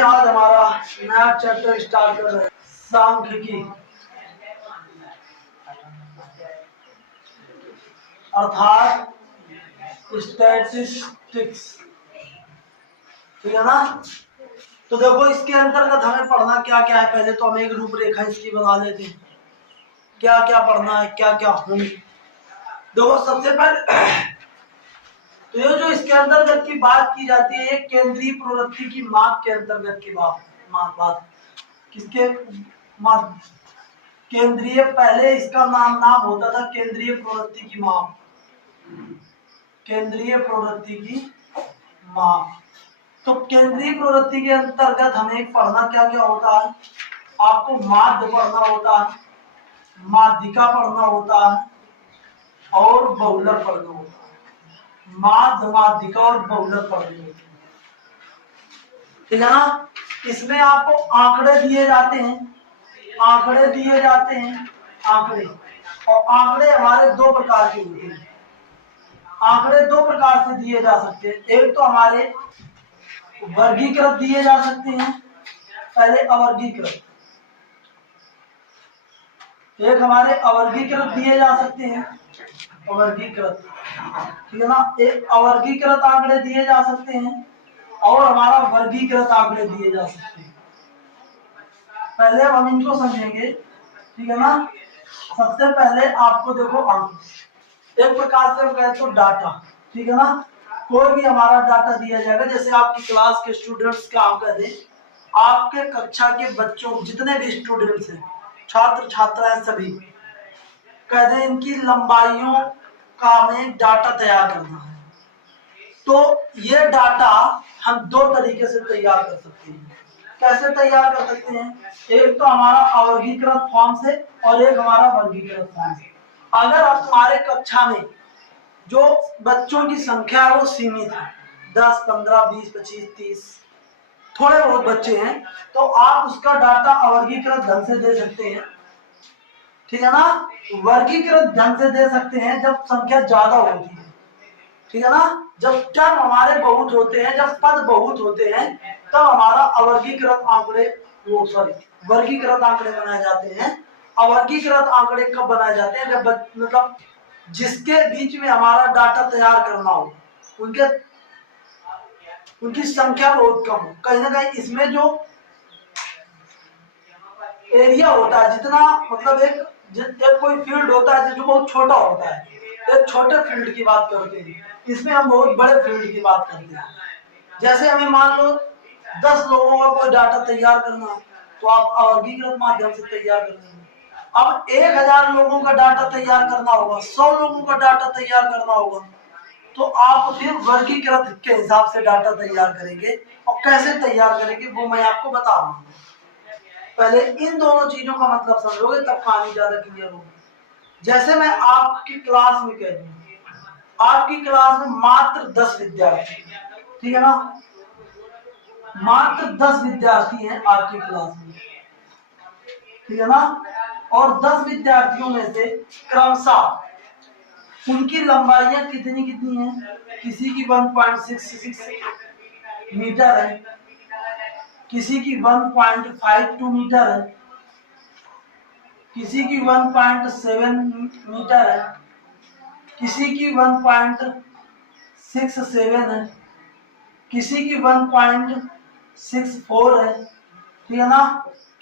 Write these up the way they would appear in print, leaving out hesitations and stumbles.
हैं आज हमारा नया चैप्टर स्टार्ट कर रहे हैं, सांख्यिकी अर्थात स्टैटिस्टिक्स। ठीक है ना। तो देखो इसके अंतर्गत हमें पढ़ना क्या क्या है। पहले तो हम एक रूपरेखा इसकी बना लेते हैं, क्या क्या पढ़ना है, क्या क्या होंगे। देखो सबसे पहले तो ये जो इसके अंतर्गत की बात की जाती है, एक केंद्रीय प्रवृत्ति की माप के अंतर्गत की बात किसके माप? केंद्रीय, पहले इसका नाम होता था केंद्रीय प्रवृत्ति की माप। केंद्रीय प्रवृत्ति की माप। तो केंद्रीय प्रवृत्ति के अंतर्गत हमें पढ़ना क्या क्या होता है। आपको माध्य पढ़ना होता है, माध्यिका पढ़ना होता है और बहुलक पढ़ना होता है। माध्य, माध्यिका और बहुलक पढ़ने होते हैं। ठीक है ना। इसमें आपको आंकड़े दिए जाते हैं, आंकड़े दिए जाते हैं, आंकड़े। और आंकड़े हमारे दो प्रकार के होते हैं। आंकड़े दो प्रकार से दिए जा सकते हैं। एक तो हमारे वर्गीकृत दिए जा सकते हैं, पहले अवर्गीकृत। एक हमारे अवर्गीकृत दिए जा सकते हैं, अवर्गीकृत। ठीक है ना। एक अवर्गीकृत आंकड़े दिए जा सकते हैं और हमारा वर्गीकृत आंकड़े दिए जा सकते हैं। पहले हम इनको समझेंगे। ठीक है ना। सबसे पहले आपको देखो आंकड़े, एक प्रकार से हम कहें तो डाटा। ठीक है ना। कोई भी हमारा डाटा दिया जाएगा, जैसे आपकी क्लास के स्टूडेंट्स का हम कह दें, आपके कक्षा के बच्चों जितने भी स्टूडेंट्स हैं, छात्र छात्राएं सभी, कह दें इनकी लंबाइयों का हमें डाटा तैयार करना है। तो ये डाटा हम दो तरीके से तैयार कर सकते हैं। कैसे तैयार कर सकते हैं? एक तो हमारा अवर्गीकृत फॉर्म से और एक हमारा वर्गीकृत फॉर्म से। अगर आप हमारे कक्षा में जो बच्चों की संख्या है वो सीमित है, 10, 15, 20, 25, 30, थोड़े बहुत बच्चे हैं, तो आप उसका डाटा अवर्गीकृत ढंग से दे सकते हैं। ठीक है ना। वर्गीकृत ढंग से दे सकते हैं जब संख्या ज्यादा होती है। ठीक है ना। जब हमारे बहुत होते हैं, जब पद बहुत होते हैं, तब हमारा अवर्गीकृत आंकड़े, वो सॉरी वर्गीकृत आंकड़े बनाए जाते हैं। अवर्गीकृत आंकड़े कब बनाए जाते हैं? जब मतलब जिसके बीच में हमारा डाटा तैयार करना हो, उनकी संख्या बहुत कम हो। कहीं ना कहीं इसमें जो एरिया होता है, जितना मतलब एक कोई फील्ड होता है जो बहुत छोटा होता है, एक छोटे फील्ड की बात करते हैं, इसमें हम बहुत बड़े फील्ड की बात करते हैं। जैसे हमें मान लो 10 लोगों का कोई डाटा तैयार करना, तो आप अवर्गीकृत माध्यम से तैयार कर देंगे। अब 1000 लोगों का डाटा तैयार करना होगा, 100 लोगों का डाटा तैयार करना होगा, तो आप फिर वर्गीकृत के हिसाब से डाटा तैयार करेंगे। और कैसे तैयार करेंगे वो मैं आपको बता रहा हूँ। पहले इन दोनों चीजों का मतलब समझोगे तब कहानी ज्यादा क्लियर होगी। जैसे मैं आपकी क्लास में कह दूं, आपकी क्लास में मात्र 10 विद्यार्थी, ठीक है ना, मात्र 10 विद्यार्थी हैं आपकी क्लास में। ठीक है ना। और 10 विद्यार्थियों में से क्रमशः उनकी लंबाइयां कितनी कितनी हैं? किसी की 1.66 मीटर है, किसी की 1.52 मीटर है, किसी की 1.7 मीटर है, किसी की 1.67 है, किसी की 1.64 है। ठीक है ना।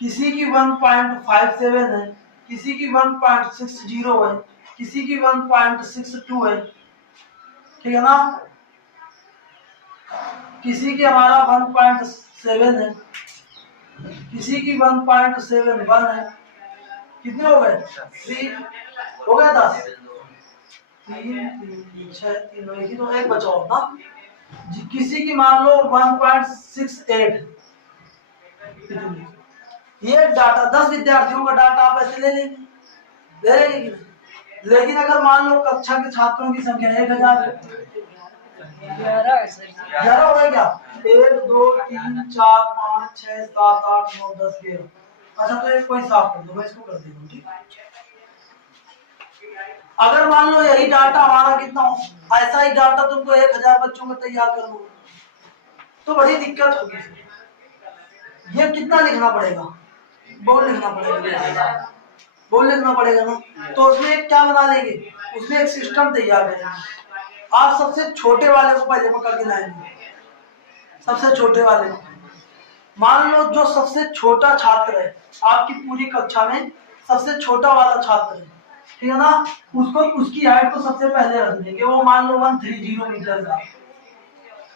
किसी की 1.57 है, किसी की 1.60 है, किसी की 1.62 है। ठीक है ना। किसी की हमारा 1.7 है, किसी की 1.71 है। कितने हो गए? 3 हो गया। 10, 3, 6, 3 तो एक बचा होगा। किसी की मान लो 1.68। ये डाटा 10 विद्यार्थियों का डाटा आप ऐसे ले लेंगे, लेकिन अगर मान लो कक्षा के छात्रों की संख्या 1000 है, 11 हो गए क्या? 1, 2, 3, 4, 5, 6, 7, 8, 9, 10, 11। अच्छा तो एक कोई साफ कर दो, मैं इसको कर देता हूँ। ठीक। अगर मान लो यही डाटा हमारा कितना हो, ऐसा ही डाटा तुमको 1000 बच्चों में तैयार करना हो, तो बड़ी दिक्कत होगी। उसमें कितना लिखना पड़ेगा, बोल लिखना पड़ेगा, बोल लिखना पड़ेगा ना। तो उसमें एक क्या बना लेंगे, उसमें एक सिस्टम तैयार करेंगे। आप सबसे छोटे वाले को पहले पकड़ के लाएंगे, सबसे छोटे वाले को। मान लो जो सबसे छोटा छात्र है आपकी पूरी कक्षा में, सबसे छोटा वाला छात्र है, ठीक है ना, उसको उसकी हाइट को सबसे पहले रख देंगे। वो मान लो 130 मीटर का,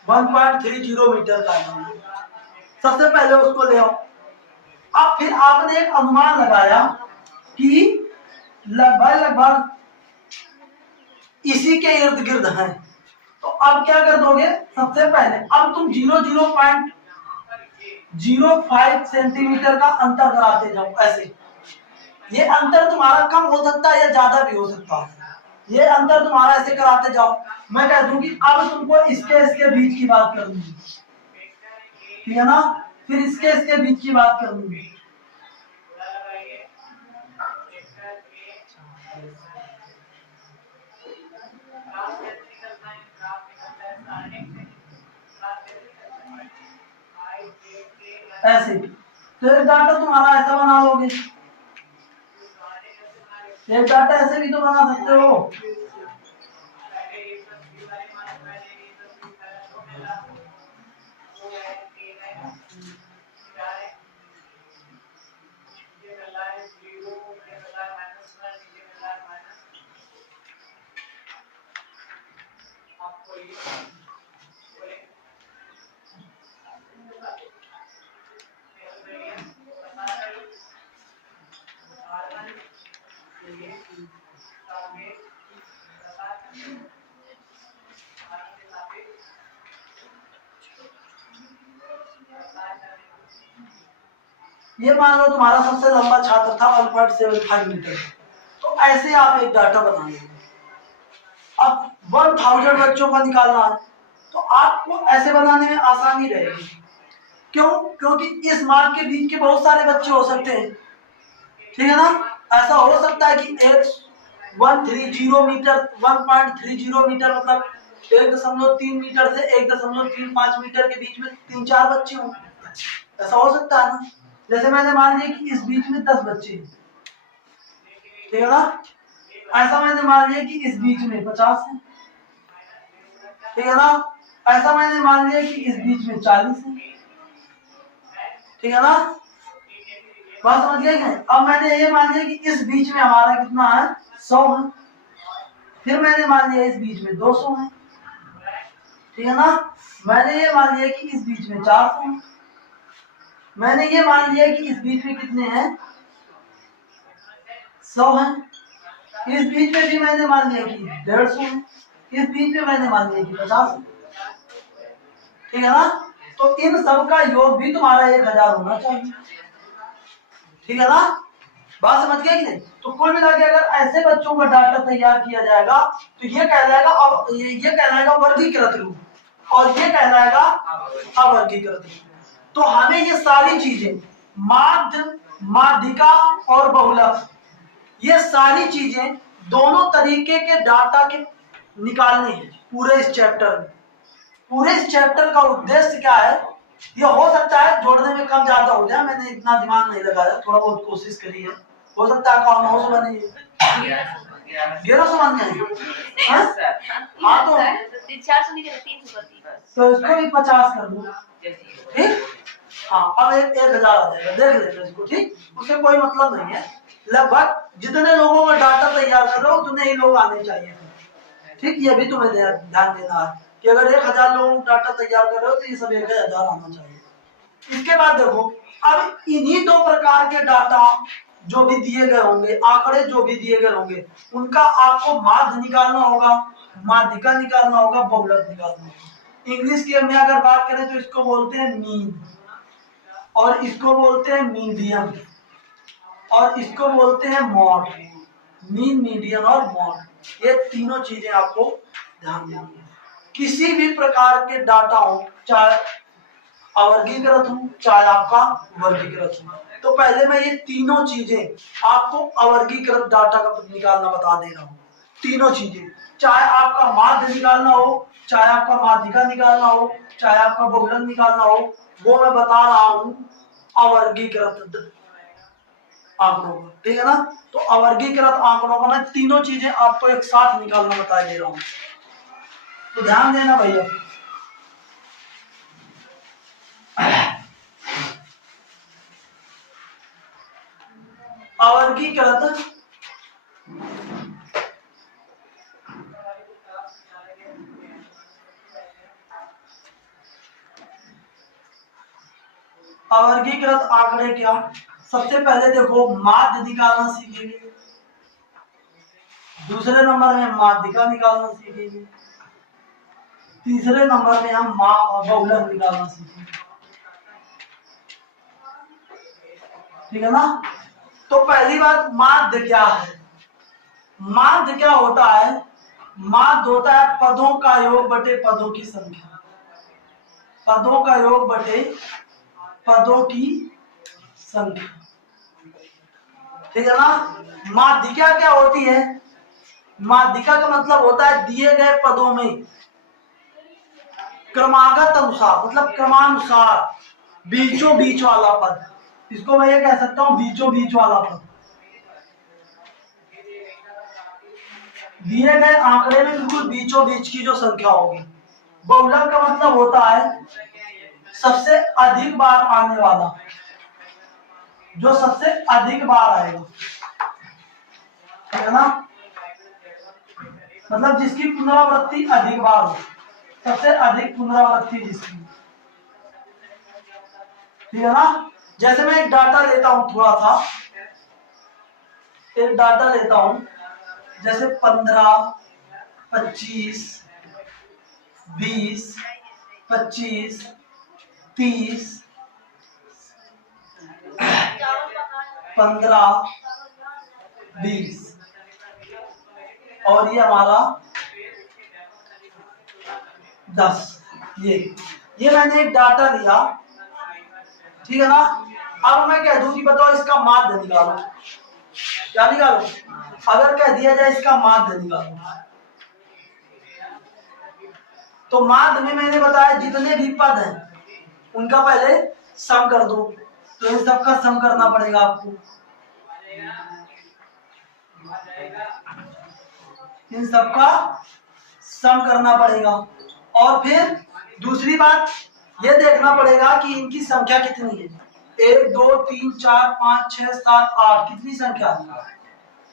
1.30 मीटर का है, सबसे पहले उसको ले आओ। अब फिर आपने एक अनुमान लगाया कि लगभग इसी के इर्द गिर्द है, तो अब क्या कर दोगे, सबसे पहले अब तुम 0.05 सेंटीमीटर का अंतर कराते जाओ ऐसे। ये अंतर तुम्हारा कम हो सकता है या ज्यादा भी हो सकता है, ये अंतर तुम्हारा ऐसे कराते जाओ। मैं कह दूंगी अब तुमको इसके बीच की बात करूंगी, ठीक है ना, फिर इसके बीच की बात करूंगी। ऐसे तो एक डाटा तुम्हारा ऐसा बना लोगे, एक डाटा ऐसे भी तो बना सकते हो। ये मान लो तुम्हारा सबसे लंबा छात्र था 1.75 मीटर, तो ऐसे आप एक डाटा बनाएंगे। अब 1000 बच्चों का निकालना है, तो आपको ऐसे बनाने में आसानी रहेगी। क्यों? क्योंकि इस मार्ग के बीच के बहुत सारे बच्चे हो सकते हैं, ठीक है ना। ऐसा हो सकता है कि 1.30 मीटर 1.30 मीटर मतलब 1.3 मीटर से 1.35 मीटर के बीच में 3-4 बच्चे हों, ऐसा हो सकता है ना। जैसे मैंने मान लिया कि इस बीच में 10 बच्चे हैं, ठीक है ना, ऐसा मैंने मान लिया कि इस बीच में 50 है, ठीक है ना, ऐसा मैंने मान लिया कि इस बीच में 40 है, ठीक है ना, बात समझ गए क्या? अब मैंने ये मान लिया कि इस बीच में हमारा कितना है, 100 है, फिर मैंने मान लिया इस बीच में 200 है, ठीक है ना, मैंने ये मान लिया कि इस बीच में 400 है, मैंने ये मान लिया कि इस बीच में कितने हैं, 100 है, इस बीच में भी मैंने मान लिया कि 150 है, इस बीच में मैंने मान लिया कि 50 है, ठीक है ना। तो इन सब का योग भी तुम्हारा 1000 होना चाहिए, ठीक है ना, बात समझ गए कि नहीं। तो कुल मिला के अगर ऐसे बच्चों का डाटा तैयार किया जाएगा तो ये कहलाएगा, अब ये कहलाएगा वर्गीकृत रूप, और ये कहलाएगा अवर्गीकृत रूप। तो हमें ये सारी चीजें माध्य, माध्यिका और बहुलक, ये सारी चीजें दोनों तरीके के डाटा के निकालने हैं पूरे इस चैप्टर में। पूरे इस चैप्टर का उद्देश्य क्या है, ये हो सकता है जोड़ने में कम ज्यादा हो जाए, मैंने इतना दिमाग नहीं लगाया, थोड़ा बहुत कोशिश करी है, हो सकता है कौन 900 बने 1100 बन जाए। हाँ तो 400 तो इसको भी 50 कर दो, ठीक। हाँ अब 1000 आ जाएगा, देख लेते इसको, ठीक, उससे कोई मतलब नहीं है। लगभग जितने लोगों का डाटा तैयार कर रहे हो उतने ही लोग आने चाहिए, ठीक। ये भी तुम्हें ध्यान देना है कि अगर 1000 लोगों का डाटा तैयार कर रहे हो तो ये सब 1000 आना चाहिए। इसके बाद देखो, अब इन्हीं 2 प्रकार के डाटा जो भी दिए गए होंगे, आंकड़े जो भी दिए गए होंगे, उनका आपको माध्य निकालना होगा, माध्यिका निकालना होगा, बहुलक निकालना होगा। इंग्लिश के में अगर बात करें तो इसको बोलते हैं मीन, और इसको बोलते हैं मीडियम, और इसको बोलते हैं मॉड। मीन, मीडियन और मॉड, ये तीनों चीजें आपको ध्यान देनी है। किसी भी प्रकार के डाटा हो, चाहे अवर्गीकृत हो चाहे आपका वर्गीकृत हो, तो पहले मैं ये तीनों चीजें आपको अवर्गीकृत डाटा का निकालना बता दे रहा हूँ। तीनों चीजें, चाहे आपका माध्य निकालना हो, चाहे आपका माध्यिका निकालना हो, चाहे आपका बहुलक निकालना हो, वो मैं बता रहा हूँ अवर्गीकृत आंकड़ों का, ठीक है ना। तो अवर्गीकृत आंकड़ों का मैं तीनों चीजें आपको एक साथ निकालना बता दे रहा हूं, तो ध्यान देना भैया। अवर्गीकृत अवर्गीकृत आंकड़े क्या, सबसे पहले देखो माध्य निकालना सीखेंगे, दूसरे नंबर में माध्यिका निकालना सीखेंगे, तीसरे नंबर में हम बहुलक निकालना सीखेंगे, ठीक है ना। तो पहली बात, माध्य क्या है। माध्य क्या होता है, माध्य होता है पदों का योग बटे पदों की संख्या, पदों का योग बटे पदों की संख्या, ठीक है ना। माध्यिका क्या होती है, माध्यिका का मतलब होता है दिए गए पदों में क्रमागत अनुसार, मतलब क्रमानुसार बीचों बीच वाला पद, इसको मैं ये कह सकता हूं बीचों बीच वाला पद, दिए गए आंकड़े में बिल्कुल बीचों बीच की जो संख्या होगी। बहुलक का मतलब होता है सबसे अधिक बार आने वाला, जो सबसे अधिक बार आएगा, ठीक है ना, मतलब जिसकी पुनरावृत्ति अधिक बार हो, सबसे अधिक पुनरावृत्ति जिसकी, ठीक है ना। जैसे मैं एक डाटा लेता हूं, थोड़ा सा एक डाटा लेता हूं, जैसे 15, 25, 20, 25, 30, 15, 20 और ये हमारा 10। ये मैंने एक डाटा लिया, ठीक है ना। अब मैं कह दूं कि बताओ इसका माध्य निकालो, क्या निकालो, अगर कह दिया जाए इसका माध्य निकालो, तो माध्य में मैंने बताया जितने भी पद हैं उनका पहले सम कर दो, तो इन सबका सम करना पड़ेगा आपको, इन सबका सम करना पड़ेगा। और फिर दूसरी बात ये देखना पड़ेगा कि इनकी संख्या कितनी है, 1 2 3 4 5 6 7 8, कितनी संख्या है।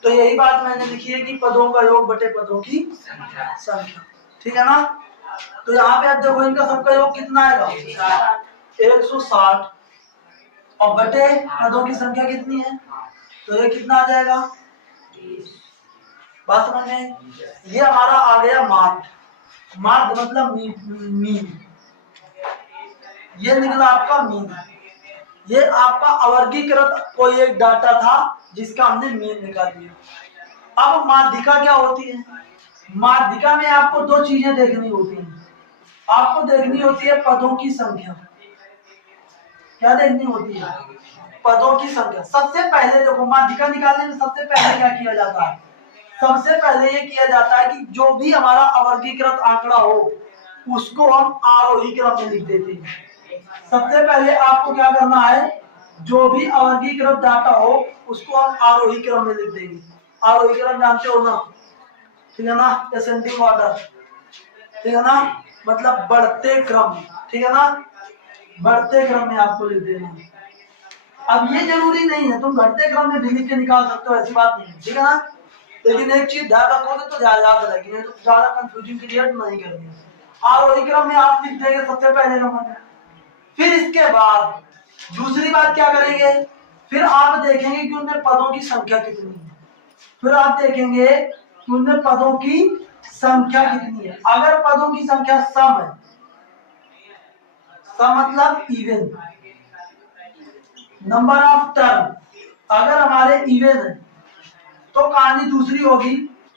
तो यही बात मैंने लिखी है कि पदों का योग बटे पदों की संख्या, ठीक है ना। तो यहाँ पे आप देखो इनका सबका योग कितना आएगा, 160, और बटे पदों की संख्या कितनी है, तो ये कितना आ जाएगा, बात समझ में। ये हमारा आ गया माध्य, माध्य मतलब मीन, ये निकला आपका मीन। ये आपका अवर्गीकृत कोई एक डाटा था जिसका हमने मीन निकाल लिया। अब माध्यिका क्या होती है, माध्यिका में आपको दो चीजें देखनी होती हैं, आपको देखनी होती है पदों की संख्या, क्या देखनी होती है, पदों की संख्या। सबसे पहले देखो माध्यिका निकालने में सबसे पहले क्या किया जाता है, सबसे पहले ये किया जाता है कि जो भी हमारा अवर्गीकृत आंकड़ा हो उसको हम आरोही क्रम में लिख देते हैं। सबसे पहले आपको क्या करना है, जो भी अवर्गीकृत डाटा हो उसको हम आरोही क्रम में लिख देंगे। आरोही क्रम जानते हो ना, ठीक है ना, असेंडिंग ऑर्डर, ठीक है ना, मतलब बढ़ते क्रम, ठीक है ना, बढ़ते क्रम में आपको लिख देना है। अब ये जरूरी नहीं है तुम घटते क्रम में भी लिख के निकाल सकते हो, ऐसी बात नहीं है, ठीक है ना। लेकिन एक चीज ध्यान रखोगे तो याद रहेगी, नहीं तो ज्यादा कंफ्यूजन क्रिएट नहीं करनी है। आरोही क्रम में आप लिख देंगे सबसे पहले नंबर में, फिर इसके बाद दूसरी बात क्या करेंगे, फिर आप देखेंगे कि उनमें पदों की संख्या कितनी है, फिर आप देखेंगे कि उनमें पदों की संख्या कितनी है। अगर पदों की संख्या सम है, सम मतलब इवन, नंबर ऑफ टर्म अगर हमारे इवन है तो कहानी दूसरी होगी।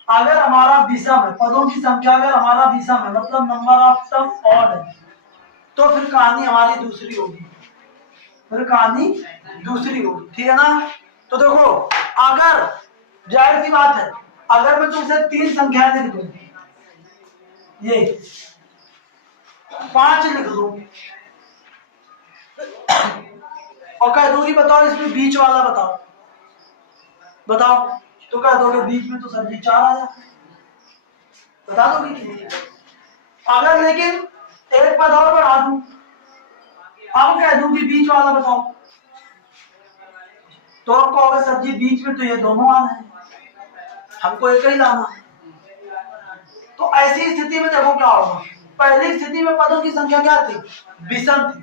अगर हमारा विषम है, पदों की संख्या अगर हमारा विषम है मतलब नंबर ऑफ टर्म ऑड है, तो फिर कहानी हमारी दूसरी होगी, फिर कहानी दूसरी होगी, ठीक है ना। तो देखो अगर जाहिर सी बात है, अगर मैं तुमसे 3 संख्याएं लिख दूं, ये 5 लिख दूं और कह दूंगी बताओ इसमें बीच वाला बताओ, बताओ, तो कह दोगे बीच में तो सब्जी 4 आया, बता दोगे कि नहीं? अगर लेकिन एक पद और बढ़ा दूं, अब कह दूं कि बीच वाला बताओ, तो आप कहोगे सब्जी बीच में तो ये दोनों आना है, हमको एक ही लाना है। तो ऐसी स्थिति में देखो क्या होगा, पहली स्थिति में पदों की संख्या क्या थी, विषम थी,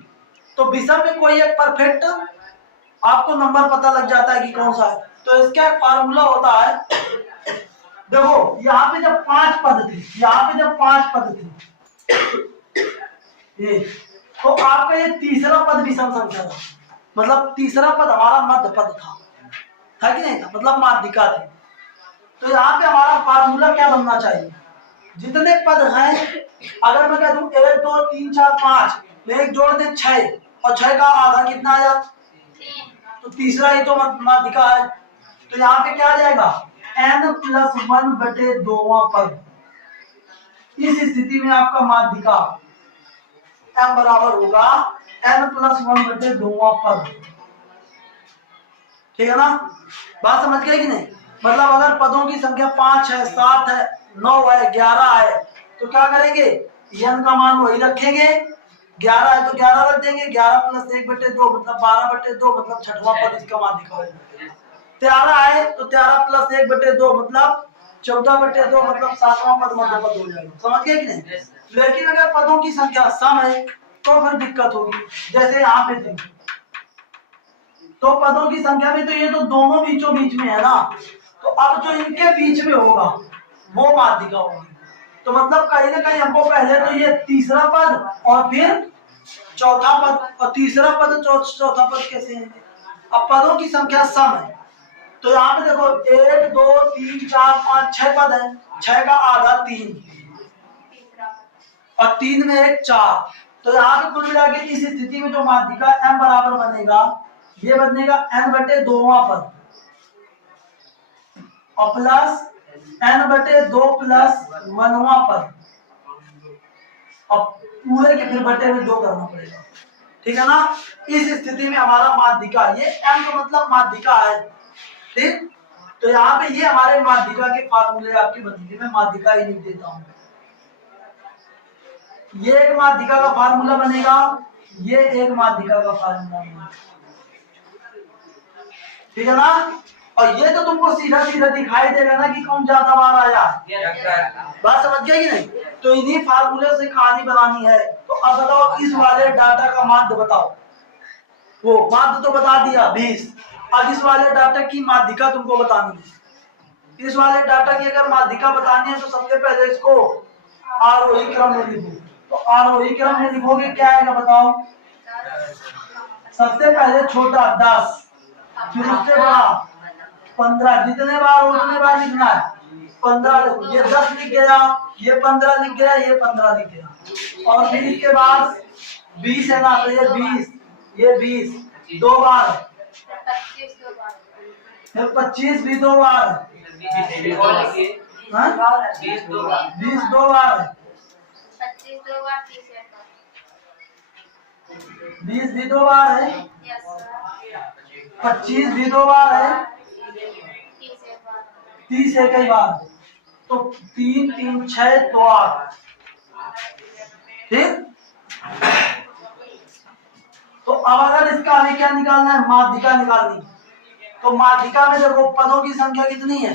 तो विषम में कोई एक परफेक्ट आपको नंबर पता लग जाता है कि कौन सा है। तो इसका एक फार्मूला होता है, देखो यहाँ पे जब 5 पद थे, यहाँ पे जब 5 पद थे ये, तो आपका ये तीसरा पद विषम संख्या था, मतलब तीसरा पद हमारा मध्य पद था कि नहीं था, मतलब माध्यिका थी। तो यहाँ पे हमारा फार्मूला क्या बनना चाहिए, जितने पद हैं, अगर मैं कह दूं 1 2 3 4 5, एक जोड़ दे 6, और 6 का आधा कितना आया, तो तीसरा ही तो माध्यिका है। तो यहाँ पे क्या आ जाएगा, n+1/2वां पद। इस स्थिति में आपका माध्यिका m बराबर होगा n+1/2वां पद, ठीक है ना? बात समझ गए कि नहीं? मतलब अगर पदों की संख्या 5 है, 7 है, 9 है, 11 है, तो क्या करेंगे, n का मान वही रखेंगे, 11 है तो 11 रख देंगे, 11 + 1/2 मतलब 12/2, मतलब छठवां पद इसका माध्यिका हो जाएगा। 13 है तो 13 + 1/2 मतलब 14/2, मतलब 7वां पद मध्य पद हो जाएगा। समझ गए कि नहीं? लेकिन अगर पदों की संख्या सम है तो फिर दिक्कत होगी, जैसे यहाँ पे थी, तो पदों की संख्या में तो ये तो दोनों बीचों बीच में है ना, तो अब जो इनके बीच में होगा वो माध्यिका होगी। तो मतलब कहीं ना कहीं हमको पहले तो ये तीसरा पद और फिर चौथा पद, और तीसरा पद चौथा पद कैसे है, अब पदों की संख्या सम है, तो यहाँ पे देखो 1 2 3 4 5 6 पद है, 6 का आधा 3 और 3 में 1 4, तो यहाँ पे कुल मिला के इस स्थिति में जो माध्यिका m बराबर बनेगा, ये बनेगा n/2वां पद और प्लस n/2 + 1वां पद, और पूरे के फिर बटे में 2 करना पड़ेगा, ठीक है ना? इस स्थिति में हमारा माध्यिका, ये m का मतलब माध्यिका है, ठीक? तो यहाँ पे ये हमारे माध्यिका के फार्मूले आपकी बनेंगे, मैं माध्यिका ही लिख देता हूँ। ये एक माध्यिका का फार्मूला बनेगा, ये एक माध्यिका का फार्मूला बनेगा, ठीक है ना? और ये तो तुमको सीधा सीधा दिखाई देगा ना कि कौन ज्यादा बार आया, बात समझ गए कि नहीं? तो इन्हीं फार्मूले से कहानी बनानी है। तो अब बताओ इस वाले डाटा का माध्य बताओ, वो माध्य तो बता दिया 20, अब इस वाले डाटा की माध्यिका तुमको बतानी है। इस वाले डाटा की अगर माध्यिका बतानी है तो सबसे पहले इसको आरोही क्रम में लिखो, तो आरोही क्रम में लिखोगे क्या आएगा बताओ, सबसे पहले छोटा 10, फिर उससे बड़ा 15, जितने बार उतने बार लिखना है, 15 लिखो, ये 10 लिख गया, ये 15 लिख गया, ये 15 लिख गया, और फिर इसके बाद 20 है ना, तो ये 20, ये 20 2 बार, फिर 25 भी 2 बार, 20 2 बार, 20 भी 2 बार है, 25 भी 2 बार है, 30 है कई बार, तो 3 3 6 तो 8, ठीक? तो अब अगर इसका हमें क्या निकालना है, माध्यिका निकालनी, तो माध्यिका में देखो पदों की संख्या कितनी है,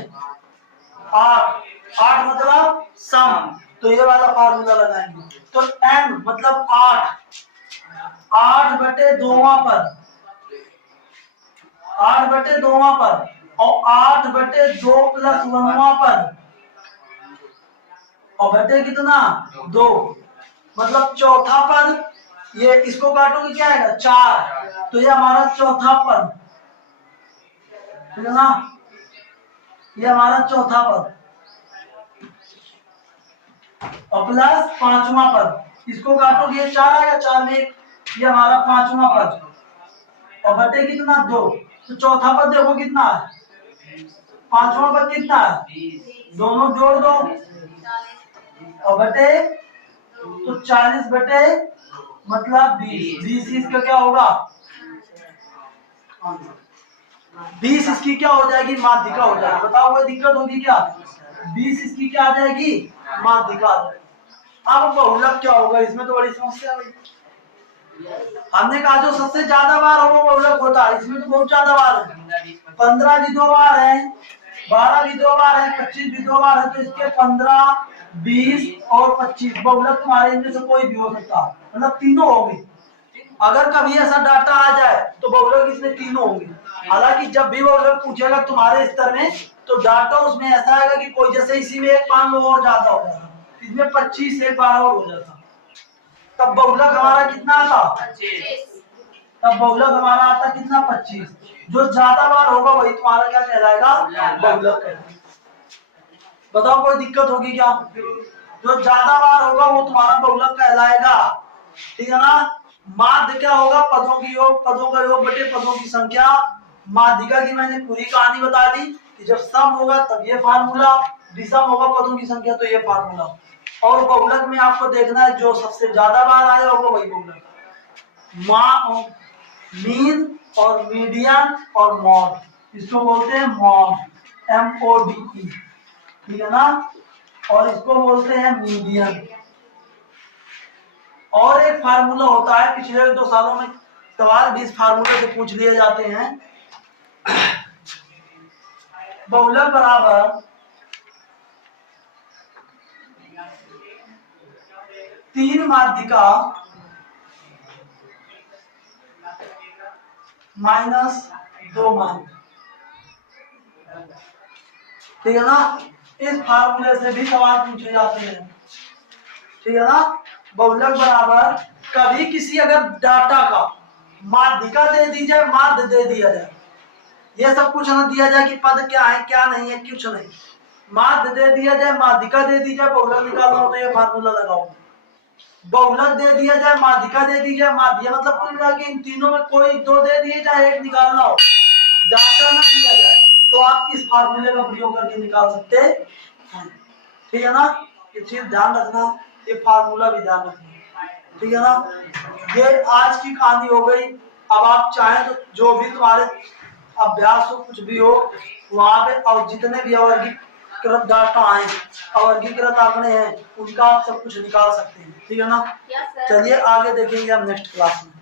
8, 8 मतलब सम, तो ये वाला फार्मूला लगाएंगे, तो n मतलब 8, 8/2वां पद, 8/2वां पद, और 8/2 + 1वां पद, और बटे कितना 2, मतलब चौथा पद, ये इसको काटोगे क्या आएगा 4, तो ये हमारा चौथा पद, ठीक है ना? ये हमारा चौथा पद, और प्लस 5वां पद, इसको काटोगे ये 4 आएगा, 4 में 1, ये हमारा 5वां पद, और बटे कितना 2, तो चौथा पद देखो कितना है, 5वां पद कितना है, दोनों जोड़ दो, और बटे, तो 40 बटे मतलब 20, 20 इसका क्या होगा 20 इसकी क्या हो जाएगी, माध्यिका हो जाएगी। बताओ कोई दिक्कत होगी क्या? 20 इसकी क्या आ जाएगी, माध्यिका आ जाएगी। अब बहुलक क्या होगा, इसमें तो बड़ी समस्या है। हमने कहा जो सबसे ज्यादा बार हो वो बहुलक होता है, इसमें तो बहुत ज्यादा बार है। 15 भी 2 बार है, 12 भी 2 बार है, 25 भी 2 बार है, तो इसके 15, 20 और 25 बहुलक तुम्हारे इनमें से कोई भी हो सकता है, मतलब तीनों होंगे। अगर कभी ऐसा डाटा आ जाए तो बहुलक इसमें तीनों होंगे। हालांकि जब भी बहुलक पूछेगा तुम्हारे स्तर में तो डाटा उसमें ऐसा आएगा कि कोई जैसे इसी में एक 5 और ज्यादा हो जाता, इसमें 25 से 12 और हो जाता, तब बहुलक हमारा कितना आता, तब बहुलक हमारा आता कितना, 25। जो ज्यादा बार होगा वही तुम्हारा क्या कहलाएगा, बहुलक कहलाएगा। बताओ कोई दिक्कत होगी क्या? जो ज्यादा बार होगा वो तुम्हारा बहुलक कहलाएगा, ठीक है ना। माध्य क्या होगा, पदों की योग, पदों का योग बटे पदों की संख्या। माध्यिका की मैंने पूरी कहानी बता दी कि जब सम होगा तब ये फार्मूला, विषम होगा पदों की संख्या तो ये फार्मूला। और बहुलक में आपको देखना है जो सबसे ज्यादा बार आया होगा वही बहुलक। मीन और मीडियन और मॉड, इसको बोलते हैं मॉड, MODE, ठीक है ना। और इसको बोलते हैं मीडियन। और एक फार्मूला होता है, पिछले 2 सालों में सवाल भी इस फार्मूले से पूछ लिए जाते हैं। बहुलक बराबर 3 माध्यिका माइनस 2 माध्य, ठीक है ना। इस फार्मूले से भी सवाल पूछे जाते हैं, ठीक है ना। बहुलक बराबर कभी किसी अगर डाटा का माध्यिका दे दी जाए, माध्य दे दिया जाए, ये सब कुछ ना दिया जाए कि पद क्या है क्या नहीं है, कुछ नहीं, माध्य दे दिया जाए, माध्यिका दे दी जाए, बहुलक निकालना हो तो ये फार्मूला लगाओ। बहुलक दे दिया जाए, माध्यिका दे दी जाए, माध्य मतलब कुल मिला के इन तीनों में कोई 2 दे दिए जाए, एक निकालना हो, डाटा ना दिया जाए तो आप इस फार्मूले का प्रयोग करके निकाल सकते हैं, ठीक है ना। ये चीज ध्यान रखना, ये फार्मूला भी ध्यान रखना, ठीक है ना। ये आज की कहानी हो गई। अब आप चाहें तो जो भी तुम्हारे अभ्यास हो, कुछ भी हो वहां पे, और जितने भी अवर्गीकृत डाटा आए, अवर्गीकृत आंकड़े हैं, उनका आप सब कुछ निकाल सकते हैं, ठीक है ना। चलिए आगे देखेंगे हम नेक्स्ट क्लास में।